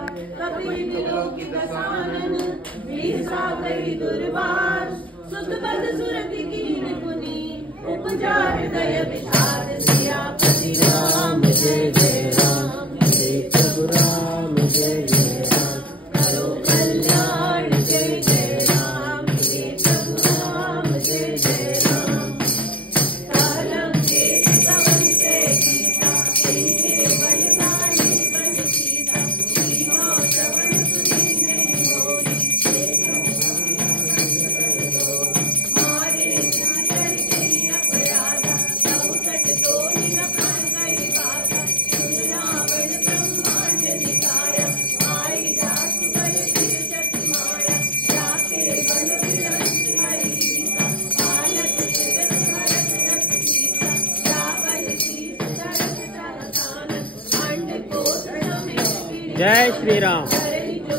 कभी दिलों की दसानन लीसा गई दुर्बार सुध बद सुरत कीन पुनी उपजा हृदय विषाद सियापति राम जय जय राम जय प्रभु राम जय जय राम करो कल्याण जय जय राम जय प्रभु राम जय जय राम कालम के सवन से गीता इनके बलिदानी बन सीता जीवा सवन सुनी नहीं होरी मारे चाचर की अपराधा सौसठ तो ही न प्राण गई बाधा सुनावन ब्रह्मांड निकाया आई जात बल तिरसठ माया जाके बल विरंत हरि गीता पालक सुरत हरत रत सीता रावल शीस धरत सहसानन अंड को में जय श्री राम। धरणी जो